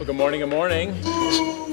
Well, good morning, good morning.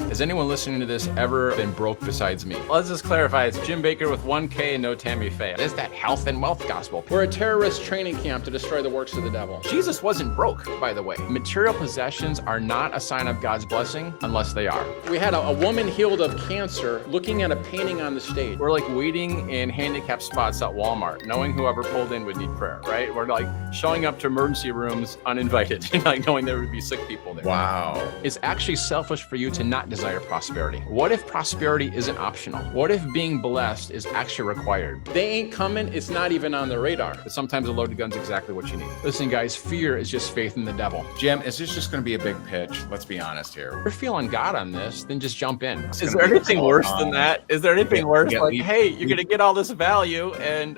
Has anyone listening to this ever been broke besides me? Let's just clarify, it's Jim Baker with 1K and no Tammy Faye. What is that health and wealth gospel? We're a terrorist training camp to destroy the works of the devil. Jesus wasn't broke, by the way. Material possessions are not a sign of God's blessing unless they are. We had a woman healed of cancer looking at a painting on the stage. We're like waiting in handicapped spots at Walmart, knowing whoever pulled in would need prayer, right? We're like showing up to emergency rooms uninvited, like knowing there would be sick people there. Wow. It's actually selfish for you to not desire prosperity. What if prosperity isn't optional? What if being blessed is actually required? They ain't coming, it's not even on the radar. But sometimes a loaded gun's exactly what you need. Listen, guys, fear is just faith in the devil. Jim, is this just going to be a big pitch? Let's be honest here. If you're feeling God on this, then just jump in. Is there anything worse than that? Is there anything worse? Like, hey, you're gonna get all this value, and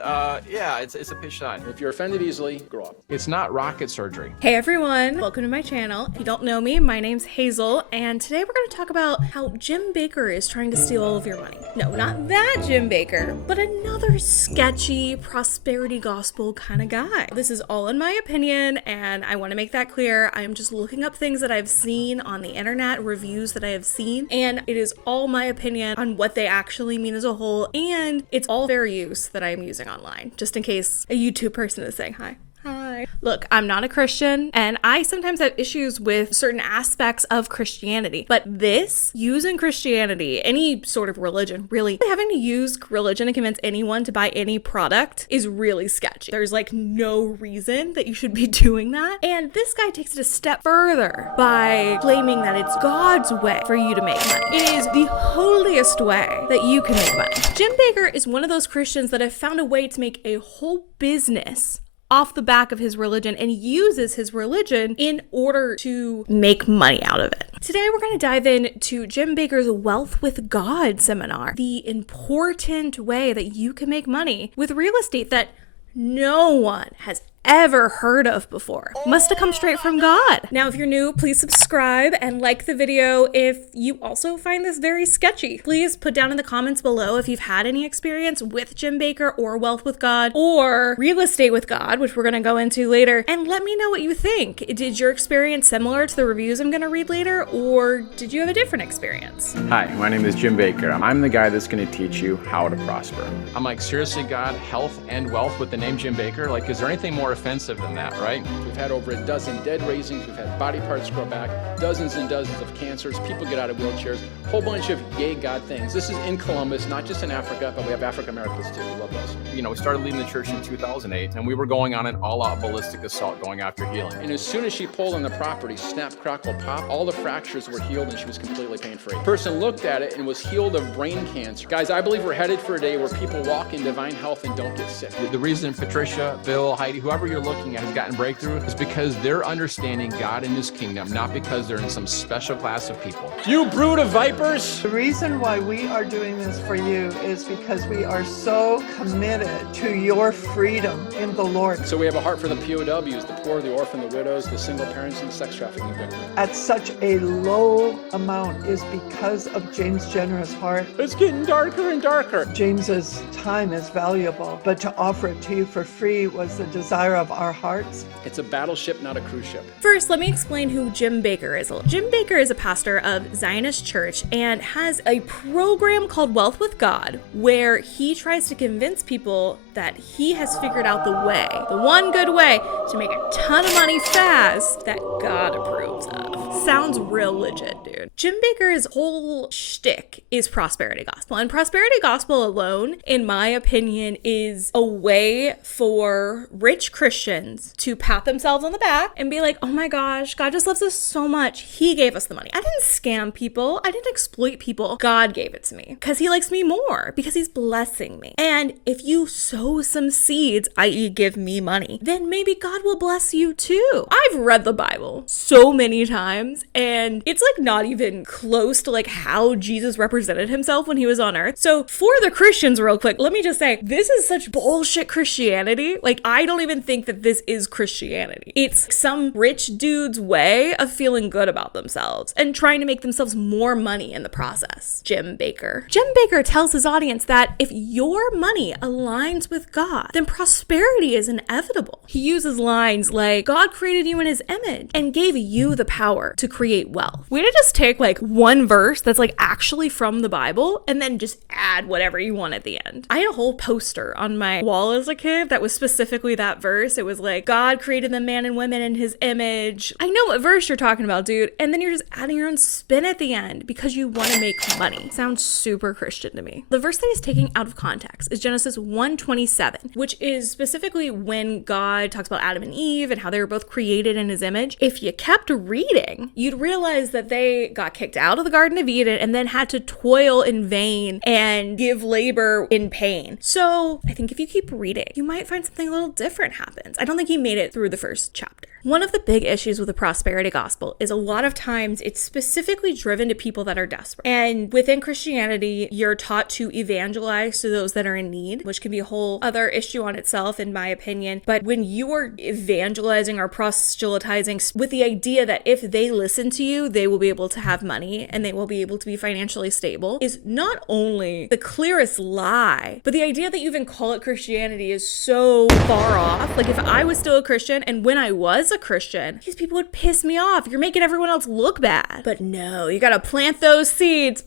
yeah, it's a pitch sign. If you're offended easily, grow up. It's not rocket surgery. Hey everyone, welcome to my channel. If you don't know me, my name's Hazel, and today we're going to talk about how Jim Baker is trying to steal all of your money. No, not that Jim Baker, but another sketchy prosperity gospel kind of guy. This is all in my opinion, and I want to make that clear. I am just looking up things that I've seen on the internet, reviews that I have seen, and it is all my opinion on what they actually mean as a whole, and it's all fair use that I am using online, just in case a YouTube person is saying hi. Hi. Look, I'm not a Christian, and I sometimes have issues with certain aspects of Christianity, but this, using Christianity, any sort of religion, really, having to use religion to convince anyone to buy any product is really sketchy. There's like no reason that you should be doing that, and this guy takes it a step further by claiming that it's God's way for you to make money. It is the holiest way that you can make money. Jim Baker is one of those Christians that have found a way to make a whole business off the back of his religion and uses his religion in order to make money out of it. Today, we're going to dive into Jim Baker's Wealth with God seminar, the important way that you can make money with real estate that no one has ever heard of before. Must have come straight from God. Now, if you're new, please subscribe and like the video if you also find this very sketchy. Please put down in the comments below if you've had any experience with Jim Baker or Wealth with God or Real Estate with God, which we're going to go into later, and let me know what you think. Did your experience similar to the reviews I'm going to read later, or did you have a different experience? Hi, my name is Jim Baker. I'm the guy that's going to teach you how to prosper. I'm like, seriously, God, health and wealth with the name Jim Baker? Like, is there anything more offensive than that, right? We've had over a dozen dead raisings, we've had body parts grow back, dozens and dozens of cancers, people get out of wheelchairs, whole bunch of yay God things. This is in Columbus, not just in Africa, but we have African Americans too. We love those. You know, we started leading the church in 2008, and we were going on an all-out ballistic assault going after healing. And as soon as she pulled on the property, snap, crackle, pop, all the fractures were healed and she was completely pain-free. Person looked at it and was healed of brain cancer. Guys, I believe we're headed for a day where people walk in divine health and don't get sick. The reason Patricia, Bill, Heidi, whoever you're looking at has gotten breakthrough is because they're understanding God and his kingdom, not because they're in some special class of people. You brood of vipers! The reason why we are doing this for you is because we are so committed to your freedom in the Lord. So we have a heart for the POWs, the poor, the orphan, the widows, the single parents, and the sex trafficking victims. At such a low amount is because of James' generous heart. It's getting darker and darker. James's time is valuable, but to offer it to you for free was the desire of our hearts. It's a battleship, not a cruise ship. First, let me explain who Jim Baker is. Jim Baker is a pastor of Zionist Church and has a program called Wealth with God, where he tries to convince people that he has figured out the way, the one good way to make a ton of money fast that God approves of. Sounds real legit, dude. Jim Baker's whole shtick is prosperity gospel, and prosperity gospel alone, in my opinion, is a way for rich Christians to pat themselves on the back and be like, oh my gosh, God just loves us so much. He gave us the money. I didn't scam people. I didn't exploit people. God gave it to me because he likes me more, because he's blessing me. And if you sow some seeds, i.e. give me money, then maybe God will bless you too. I've read the Bible so many times, and it's like not even close to like how Jesus represented himself when he was on earth. So for the Christians, real quick, let me just say, this is such bullshit Christianity. Like, I don't even think that this is Christianity. It's some rich dude's way of feeling good about themselves and trying to make themselves more money in the process. Jim Baker. Jim Baker tells his audience that if your money aligns with God, then prosperity is inevitable. He uses lines like, God created you in his image and gave you the power to create wealth. Way to just take like one verse that's like actually from the Bible and then just add whatever you want at the end. I had a whole poster on my wall as a kid that was specifically that verse. It was like, God created the man and women in his image. I know what verse you're talking about, dude. And then you're just adding your own spin at the end because you want to make money. Sounds super Christian to me. The verse that he's taking out of context is Genesis 1:27, which is specifically when God talks about Adam and Eve and how they were both created in his image. If you kept reading, you'd realize that they got kicked out of the Garden of Eden and then had to toil in vain and give labor in pain. So I think if you keep reading, you might find something a little different happens. I don't think he made it through the first chapter. One of the big issues with the prosperity gospel is a lot of times it's specifically driven to people that are desperate. And within Christianity, you're taught to evangelize to those that are in need, which can be a whole other issue on itself, in my opinion. But when you are evangelizing or proselytizing with the idea that if they listen to you, they will be able to have money and they will be able to be financially stable, is not only the clearest lie, but the idea that you even call it Christianity is so far off. Like if I was still a Christian and when I was a Christian, these people would piss me off. You're making everyone else look bad. But no, you gotta plant those seeds,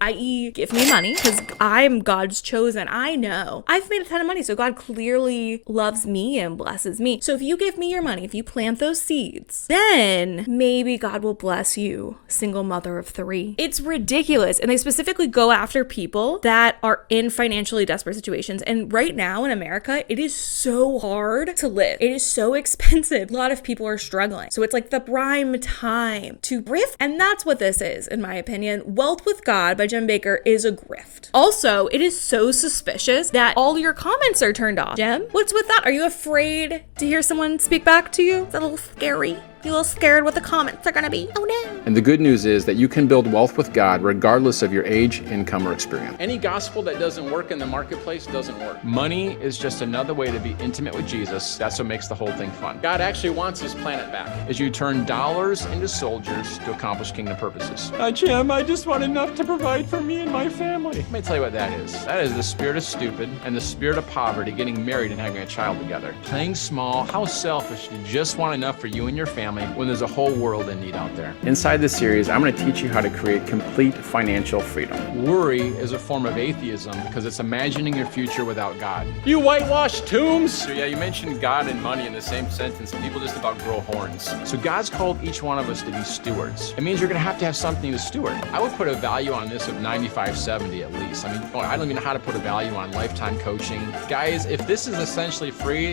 i.e. give me money because I'm God's chosen. I know I've made a ton of money, so God clearly loves me and blesses me. So if you give me your money, if you plant those seeds, then maybe God will bless you, single mother of 3. It's ridiculous. And they specifically go after people that are in financially desperate situations. And right now in America, it is so hard to live. It is so expensive. A lot of people are struggling. So it's like the prime time to grift. And that's what this is, in my opinion. Wealth with God by Jim Bakker is a grift. Also, it is so suspicious that all your comments are turned off. Jim, what's with that? Are you afraid to hear someone speak back to you? Is that a little scary? You a little scared what the comments are gonna be? Oh no. And the good news is that you can build wealth with God regardless of your age, income, or experience. Any gospel that doesn't work in the marketplace doesn't work. Money is just another way to be intimate with Jesus. That's what makes the whole thing fun. God actually wants his planet back. As you turn dollars into soldiers to accomplish kingdom purposes. Jim, I just want enough to provide for me and my family. Let me tell you what that is. That is the spirit of stupid and the spirit of poverty getting married and having a child together. Playing small, how selfish to just want enough for you and your family when there's a whole world in need out there. Inside this series, I'm going to teach you how to create complete financial freedom. Worry is a form of atheism because it's imagining your future without God. You whitewashed tombs? So yeah, you mentioned God and money in the same sentence. People just about grow horns. So God's called each one of us to be stewards. It means you're going to have something to steward. I would put a value on this of $95.70 at least. I mean, I don't even know how to put a value on lifetime coaching. Guys, if this is essentially free,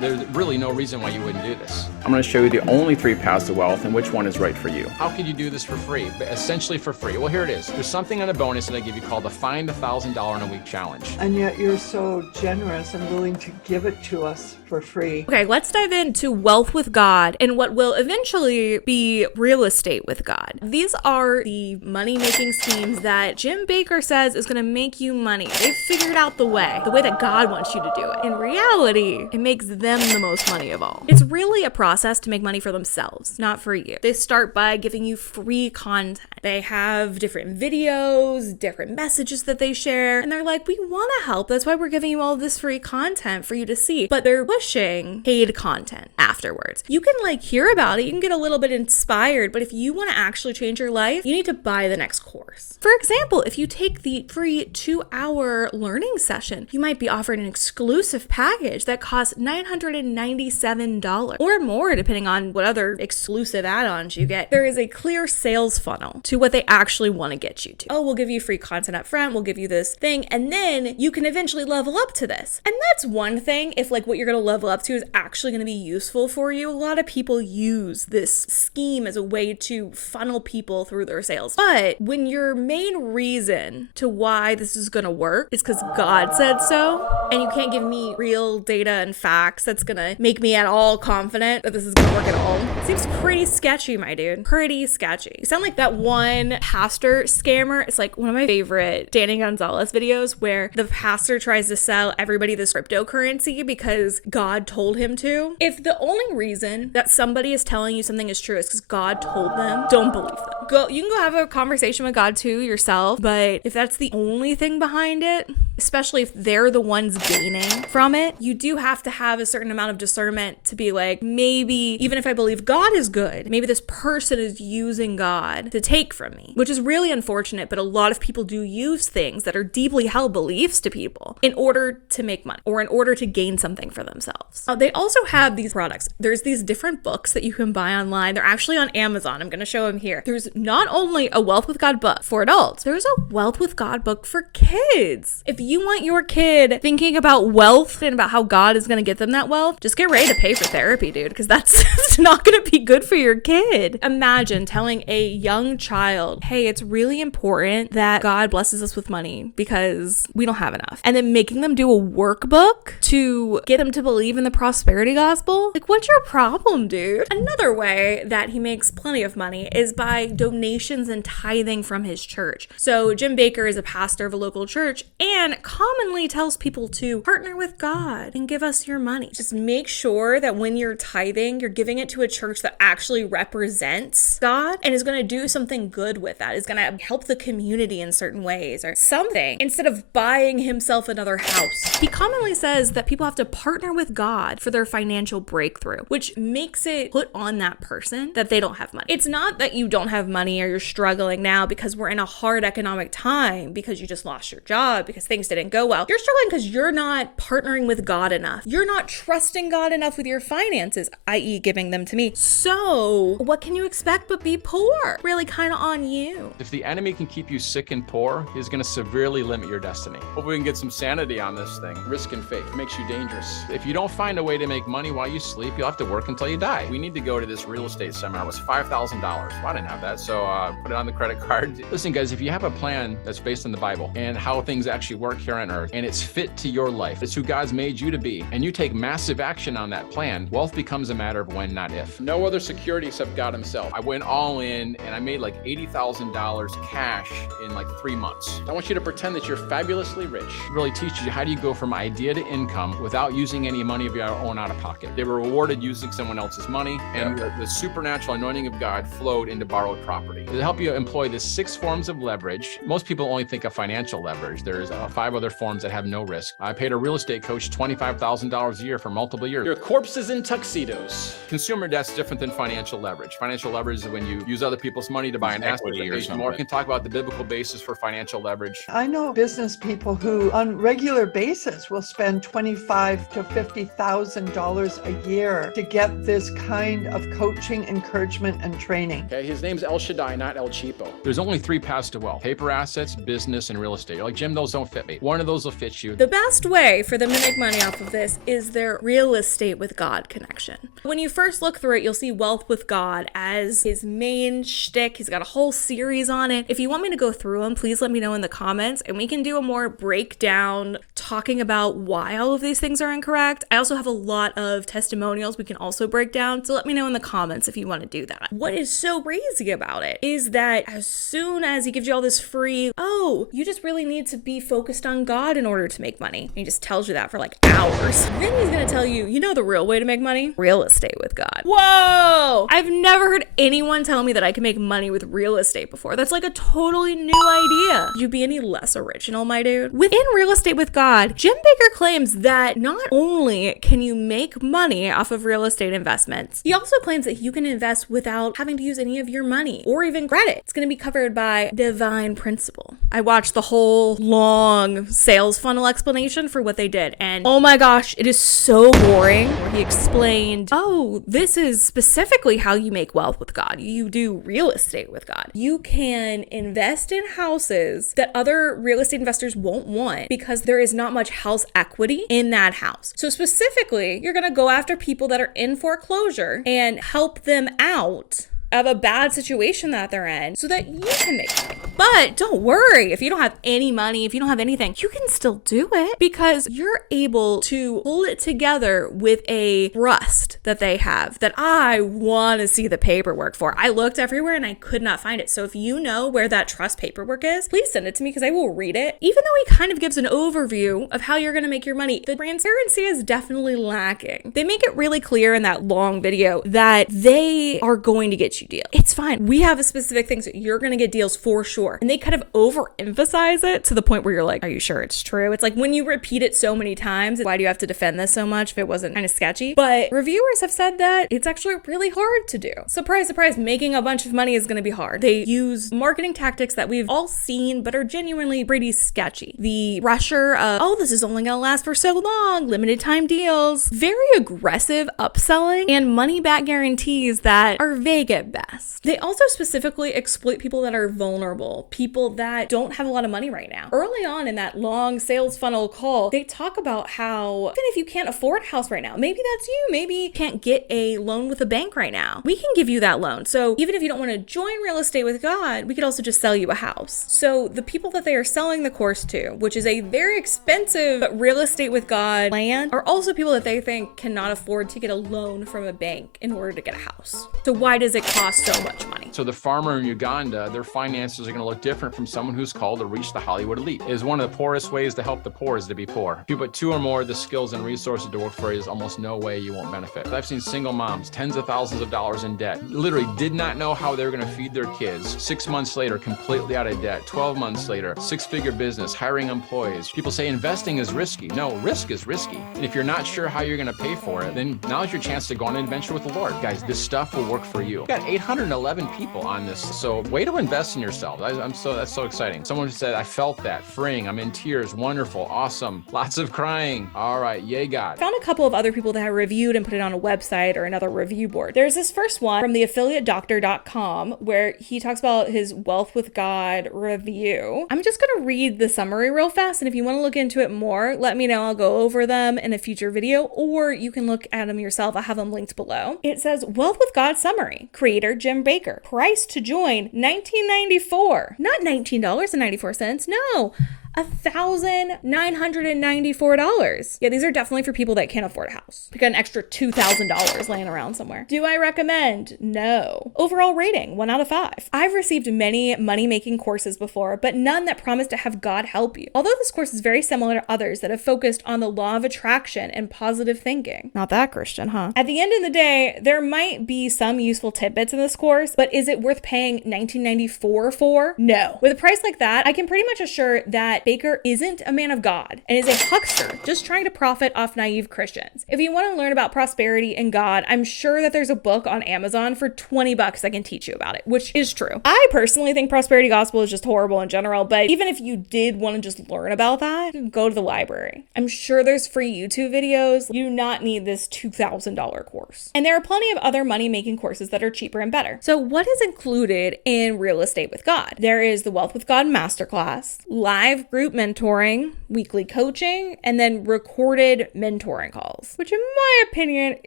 there's really no reason why you wouldn't do this. I'm going to show you the only 3 paths to wealth and which one is right for you. How could you do this for free? But essentially for free. Well, here it is. There's something on a bonus that I give you called the Find $1,000 in a Week Challenge. And yet you're so generous and willing to give it to us for free. Okay, let's dive into wealth with God and what will eventually be real estate with God. These are the money-making schemes that Jim Bakker says is going to make you money. They've figured out the way that God wants you to do it. In reality, it makes them the most money of all. It's really a process to make money for themselves, not for you. They start by giving you free content. They have different videos, different messages that they share, and they're like, we want to help. That's why we're giving you all this free content for you to see. But they're pushing paid content afterwards. You can hear about it, you can get a little bit inspired, but if you want to actually change your life, you need to buy the next course. For example, if you take the free 2-hour learning session, you might be offered an exclusive package that costs $997 or more, depending on what other exclusive add-ons you get. There is a clear sales funnel to what they actually want to get you to. Oh, we'll give you free content up front, we'll give you this thing, and then you can eventually level up to this. And that's one thing, if what you're going to level up to is actually going to be useful for you. A lot of people use this scheme as a way to funnel people through their sales. But when your main reason to why this is going to work is because God said so, and you can't give me real data and facts that's going to make me at all confident that this is going to work at all, it seems pretty sketchy, my dude. Pretty sketchy. You sound like that one pastor scammer. It's like one of my favorite Danny Gonzalez videos where the pastor tries to sell everybody this cryptocurrency because God told him to. If the only reason that somebody is telling you something is true is because God told them, don't believe them. You can go have a conversation with God too yourself, but if that's the only thing behind it, especially if they're the ones gaining from it, you do have to have a certain amount of discernment to be like, maybe even if I believe God is good, maybe this person is using God to take from me, which is really unfortunate. But a lot of people do use things that are deeply held beliefs to people in order to make money or in order to gain something for themselves. They also have these products. There's these different books that you can buy online. They're actually on Amazon. I'm going to show them here. There's not only a Wealth with God book for adults, there's a Wealth with God book for kids. If you want your kid thinking about wealth and about how God is going to get them that wealth, just get ready to pay for therapy, dude, because that's not going to be good for your kid. Imagine telling a young child, hey, it's really important that God blesses us with money because we don't have enough. And then making them do a workbook to get them to believe in the prosperity gospel. Like, what's your problem, dude? Another way that he makes plenty of money is by donations and tithing from his church. So Jim Bakker is a pastor of a local church and commonly tells people to partner with God and give us your money. Just make sure that when you're tithing, you're giving it to a church that actually represents God and is going to do something good with that, is going to help the community in certain ways or something, instead of buying himself another house. He commonly says that people have to partner with God for their financial breakthrough, which makes it put on that person that they don't have money. It's not that you don't have money or you're struggling now because we're in a hard economic time, because you just lost your job, because things didn't go well. You're struggling because you're not partnering with God enough. You're not trusting God enough with your finances, i.e. giving them to me. So what can you expect but be poor? Really kind of on you. If the enemy can keep you sick and poor, he's going to severely limit your destiny. Hope we can get some sanity on this thing. Risk and faith makes you dangerous. If you don't find a way to make money while you sleep, you'll have to work until you die. We need to go to this real estate seminar. It was $5,000. Well, I didn't have that, so put it on the credit card. Listen, guys, if you have a plan that's based on the Bible and how things actually work here on earth, and it's fit to your life, it's who God's made you to be, and you take massive action on that plan, wealth becomes a matter of when, not if. No other security except God himself. I went all in and I made like $80,000 cash in like 3 months. I want you to pretend that you're fabulously rich. It really teaches you how do you go from idea to income without using any money of your own out of pocket. They were rewarded using someone else's money, and the supernatural anointing of God flowed into borrowed property. To help you employ the 6 forms of leverage, most people only think of financial leverage. There's 5 other forms that have no risk. I paid a real estate coach $25,000 a year for multiple years. Your corpses in tuxedos. Consumer debt's different than financial leverage. Financial leverage is when you use other people's money to buy an asset that pays you more. We can talk about the biblical basis for financial leverage. I know business people who on regular basis will spend $25,000 to $50,000 a year to get this kind of coaching, encouragement, and training. Okay, his name's El Shaddai, not El Cheapo. There's only 3 paths to wealth: paper assets, business, and real estate. You're like, Jim, those don't fit me. One of those will fit you. The best way for them to make money off of this is their real estate with God connection. When you first look through it, you'll see Wealth with God as his main shtick. He's got a whole series on it. If you want me to go through them, please let me know in the comments and we can do a more breakdown talking about why all of these things are incorrect. I also have a lot of testimonials we can also break down, so let me know in the comments if you want to do that. What is so crazy about it is that as soon as he gives you all this free, oh, you just really need to be focused on God in order to make money. And he just tells you that for like hours. Then he's going to tell you, you know the real way to make money? Real estate with God. Whoa! I've never heard anyone tell me that I can make money with real estate before. That's like a totally new idea. Could you be any less original, my dude? Within Real Estate with God, Jim Bakker claims that not only can you make money off of real estate investments, he also claims that you can invest without having to use any of your money or even credit. It's going to be covered by divine principle. I watched the whole long sales funnel explanation for what they did, and oh my gosh, it is so boring. Where he explained, oh, this is specifically how you make wealth with God. You do real estate with God. You can invest in houses that other real estate investors won't want because there is not much house equity in that house. So specifically, you're going to go after people that are in foreclosure and help them out of a bad situation that they're in so that you can make money. But don't worry, if you don't have any money, if you don't have anything, you can still do it because you're able to pull it together with a trust that they have that I want to see the paperwork for. I looked everywhere and I could not find it. So if you know where that trust paperwork is, please send it to me because I will read it. Even though he kind of gives an overview of how you're going to make your money, the transparency is definitely lacking. They make it really clear in that long video that they are going to get get you deals. It's fine. We have a specific thing, so you're going to get deals for sure. And they kind of overemphasize it to the point where you're like, are you sure it's true? It's like when you repeat it so many times, why do you have to defend this so much if it wasn't kind of sketchy? But reviewers have said that it's actually really hard to do. Surprise, surprise, making a bunch of money is going to be hard. They use marketing tactics that we've all seen, but are genuinely pretty sketchy. The pressure of, oh, this is only going to last for so long, limited time deals, very aggressive upselling, and money back guarantees that are vague at best. They also specifically exploit people that are vulnerable, people that don't have a lot of money right now. Early on in that long sales funnel call, they talk about how even if you can't afford a house right now, maybe that's you, maybe you can't get a loan with a bank right now, we can give you that loan. So even if you don't want to join Real Estate with God, we could also just sell you a house. So the people that they are selling the course to, which is a very expensive Real Estate with God plan, are also people that they think cannot afford to get a loan from a bank in order to get a house. So why does it cost so much money? So the farmer in Uganda, their finances are going to look different from someone who's called to reach the Hollywood elite. It is one of the poorest ways to help the poor is to be poor. If you put 2 or more of the skills and resources to work for you, there's almost no way you won't benefit. I've seen single moms, tens of thousands of dollars in debt, literally did not know how they were going to feed their kids. 6 months later, completely out of debt. 12 months later, 6-figure business, hiring employees. People say investing is risky. No, risk is risky. And if you're not sure how you're going to pay for it, then now's your chance to go on an adventure with the Lord. Guys, this stuff will work for you. We've got 811 people on this, so way to invest in yourself. That's so exciting. Someone said, I felt that, freeing, I'm in tears, wonderful, awesome, lots of crying. All right, yay God. Found a couple of other people that have reviewed and put it on a website or another review board. There's this first one from theaffiliatedoctor.com where he talks about his Wealth with God review. I'm just going to read the summary real fast, and if you want to look into it more, let me know. I'll go over them in a future video, or you can look at them yourself. I have them linked below. It says, Wealth with God summary. Creator Jim Baker. Price to join, $19.94. Not $19.94. No. $1,994. Yeah, these are definitely for people that can't afford a house. We got an extra $2,000 laying around somewhere. Do I recommend? No. Overall rating, 1 out of 5. I've received many money-making courses before, but none that promise to have God help you. Although this course is very similar to others that have focused on the law of attraction and positive thinking. Not that Christian, huh? At the end of the day, there might be some useful tidbits in this course, but is it worth paying $19.94 for? No. With a price like that, I can pretty much assure that Baker isn't a man of God and is a huckster just trying to profit off naive Christians. If you want to learn about prosperity and God, I'm sure that there's a book on Amazon for $20 that can teach you about it, which is true. I personally think prosperity gospel is just horrible in general, but even if you did want to just learn about that, go to the library. I'm sure there's free YouTube videos. You do not need this $2,000 course. And there are plenty of other money-making courses that are cheaper and better. So what is included in Real Estate with God? There is the Wealth with God Masterclass, live group mentoring, weekly coaching, and then recorded mentoring calls, which in my opinion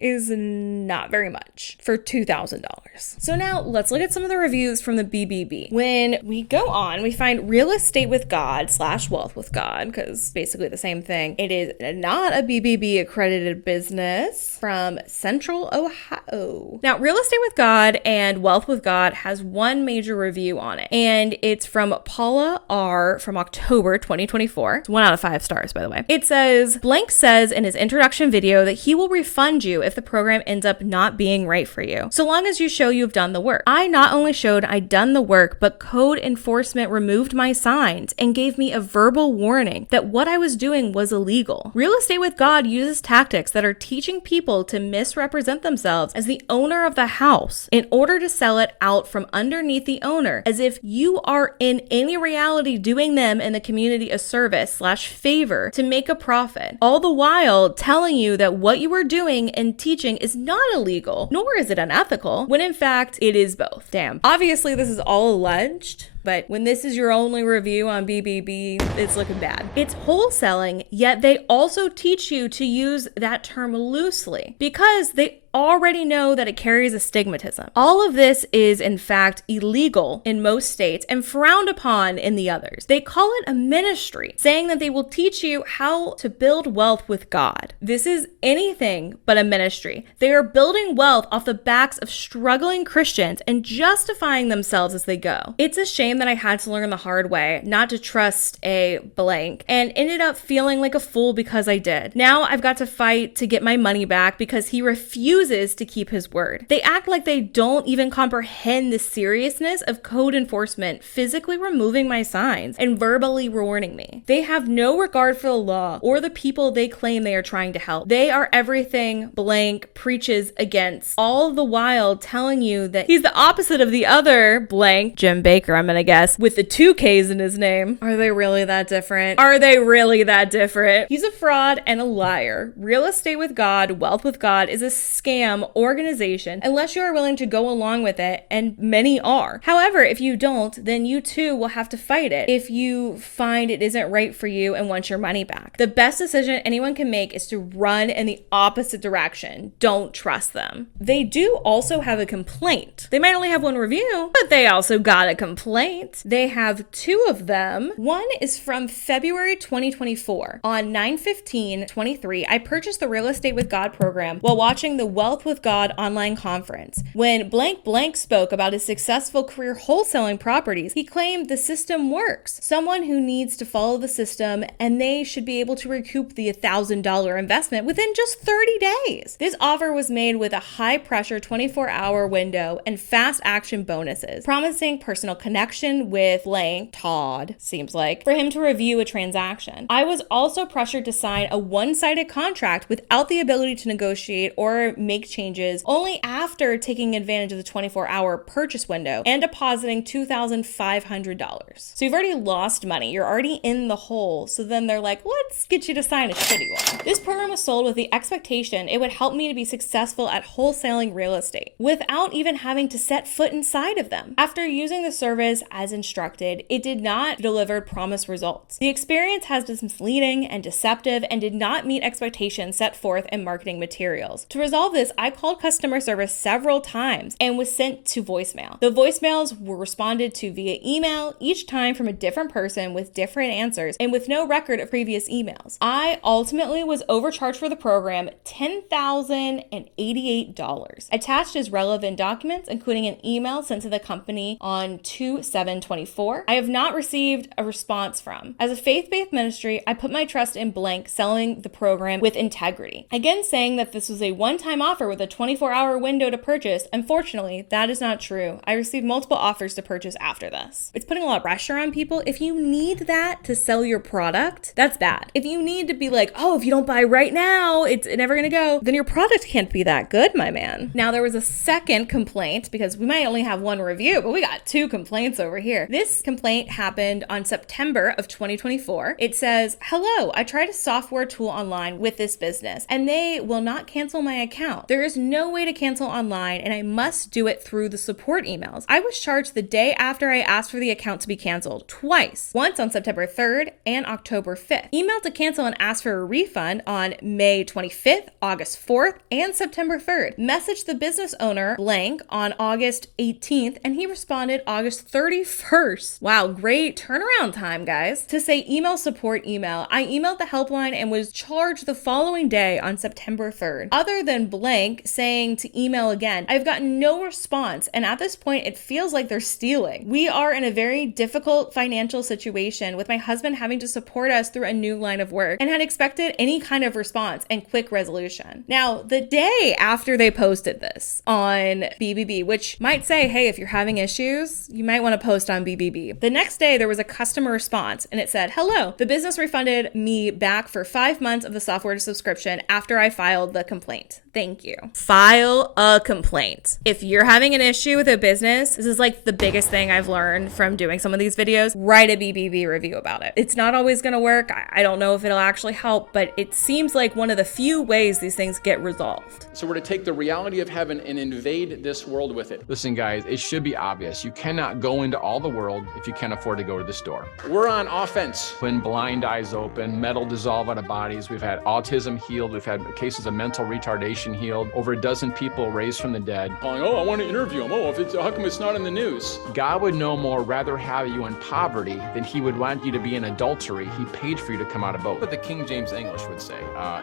is not very much for $2,000. So now let's look at some of the reviews from the BBB. When we go on, we find Real Estate with God / Wealth with God, because basically the same thing. It is not a BBB accredited business from Central Ohio. Now, Real Estate with God and Wealth with God has one major review on it, and it's from Paula R. from October 2024. It's 1 out of 5 stars, by the way. It says, Blank says in his introduction video that he will refund you if the program ends up not being right for you, so long as you show you've done the work. I not only showed I'd done the work, but code enforcement removed my signs and gave me a verbal warning that what I was doing was illegal. Real Estate with God uses tactics that are teaching people to misrepresent themselves as the owner of the house in order to sell it out from underneath the owner, as if you are in any reality doing them in the community a service / favor to make a profit, all the while telling you that what you are doing and teaching is not illegal, nor is it unethical, when in fact it is both. Damn. Obviously this is all alleged, but when this is your only review on BBB, it's looking bad. It's wholesaling, yet they also teach you to use that term loosely because they already know that it carries a stigmatism. All of this is in fact illegal in most states and frowned upon in the others. They call it a ministry, saying that they will teach you how to build wealth with God. This is anything but a ministry. They are building wealth off the backs of struggling Christians and justifying themselves as they go. It's a shame shame that I had to learn the hard way not to trust a blank and ended up feeling like a fool because I did. Now I've got to fight to get my money back because he refuses to keep his word. They act like they don't even comprehend the seriousness of code enforcement physically removing my signs and verbally warning me. They have no regard for the law or the people they claim they are trying to help. They are everything blank preaches against, all the while telling you that he's the opposite of the other blank, Jim Baker, I'm gonna guess, with the 2 Ks in his name. Are they really that different? Are they really that different? He's a fraud and a liar. Real estate with God, wealth with God is a scam organization unless you are willing to go along with it, and many are. However, if you don't, then you too will have to fight it if you find it isn't right for you and want your money back. The best decision anyone can make is to run in the opposite direction. Don't trust them. They do also have a complaint. They might only have 1 review, but they also got a complaint. They have 2 of them. One is from February 2024. On 9/15/23, I purchased the Real Estate with God program while watching the Wealth with God online conference. When blank blank spoke about his successful career wholesaling properties, he claimed the system works. Someone who needs to follow the system and they should be able to recoup the $1,000 investment within just 30 days. This offer was made with a high pressure 24-hour window and fast action bonuses, promising personal connection with blank Todd, seems like, for him to review a transaction. I was also pressured to sign a one-sided contract without the ability to negotiate or make changes only after taking advantage of the 24-hour purchase window and depositing $2,500. So you've already lost money. You're already in the hole. So then they're like, let's get you to sign a shitty one. This program was sold with the expectation it would help me to be successful at wholesaling real estate without even having to set foot inside of them. After using the service as instructed, it did not deliver promised results. The experience has been misleading and deceptive and did not meet expectations set forth in marketing materials. To resolve this, I called customer service several times and was sent to voicemail. The voicemails were responded to via email, each time from a different person with different answers and with no record of previous emails. I ultimately was overcharged for the program $10,088. Attached is relevant documents, including an email sent to the company on 2/7/24. I have not received a response from. As a faith-based ministry, I put my trust in blank selling the program with integrity. Again, saying that this was a one-time offer with a 24-hour window to purchase, unfortunately, that is not true. I received multiple offers to purchase after this. It's putting a lot of pressure on people. If you need that to sell your product, that's bad. If you need to be like, oh, if you don't buy right now, it's never gonna go, then your product can't be that good, my man. Now, there was a second complaint because we might only have 1 review, but we got 2 complaints over here. This complaint happened on September of 2024. It says, hello, I tried a software tool online with this business and they will not cancel my account. There is no way to cancel online and I must do it through the support emails. I was charged the day after I asked for the account to be canceled twice, once on September 3rd and October 5th. Emailed to cancel and ask for a refund on May 25th, August 4th, and September 3rd. Messaged the business owner blank on August 18th and he responded August 31st. Wow, great turnaround time, guys. To say email support email, I emailed the helpline and was charged the following day on September 3rd. Other than blank saying to email again, I've gotten no response, and at this point it feels like they're stealing. We are in a very difficult financial situation with my husband having to support us through a new line of work and had expected any kind of response and quick resolution. Now, the day after they posted this on BBB, which might say, hey, if you're having issues, you might want to post on BBB. The next day, there was a customer response and it said, hello, the business refunded me back for 5 months of the software subscription after I filed the complaint. Thank you. File a complaint. If you're having an issue with a business, this is like the biggest thing I've learned from doing some of these videos. Write a BBB review about it. It's not always going to work. I don't know if it'll actually help, but it seems like one of the few ways these things get resolved. So we're to take the reality of heaven and invade this world with it. Listen, guys, it should be obvious. You cannot go into all the world if you can't afford to go to the store. We're on offense. When blind eyes open, metal dissolve out of bodies. We've had autism healed. We've had cases of mental retardation healed. Over a dozen people raised from the dead. Calling, oh, I want to interview him. Oh, how come it's not in the news? God would no more rather have you in poverty than he would want you to be in adultery. He paid for you to come out of both. But the King James English would say,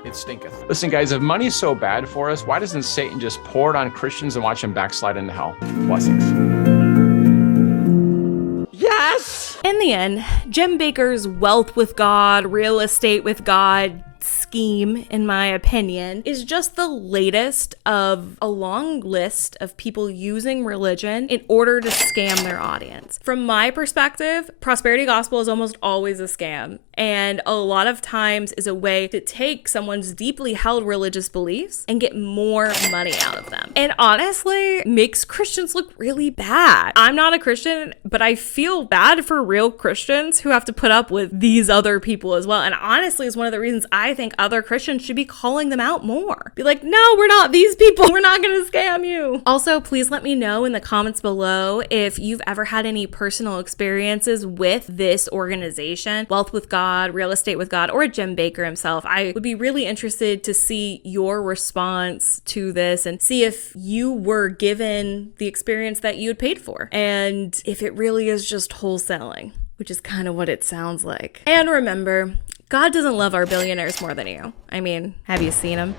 it stinketh. Listen, guys, if money's so bad for us, why doesn't Satan just pour it on Christians and watch them backslide into hell? Blessings. Yeah! opinion, Jim Bakker's wealth with God, real estate with God scheme, in my opinion, is just the latest of a long list of people using religion in order to scam their audience. From my perspective, prosperity gospel is almost always a scam, and a lot of times is a way to take someone's deeply held religious beliefs and get more money out of them. And honestly, makes Christians look really bad. I'm not a Christian, but I feel bad for real Christians who have to put up with these other people as well. And honestly, is one of the reasons I think other Christians should be calling them out more. Be like, no, we're not these people. We're not going to scam you. Also, please let me know in the comments below if you've ever had any personal experiences with this organization, Wealth with God, Real Estate with God, or Jim Bakker himself. I would be really interested to see your response to this and see if you were given the experience that you had paid for and if it really is just wholesaling, which is kind of what it sounds like. And remember, God doesn't love our billionaires more than you. I mean, have you seen them?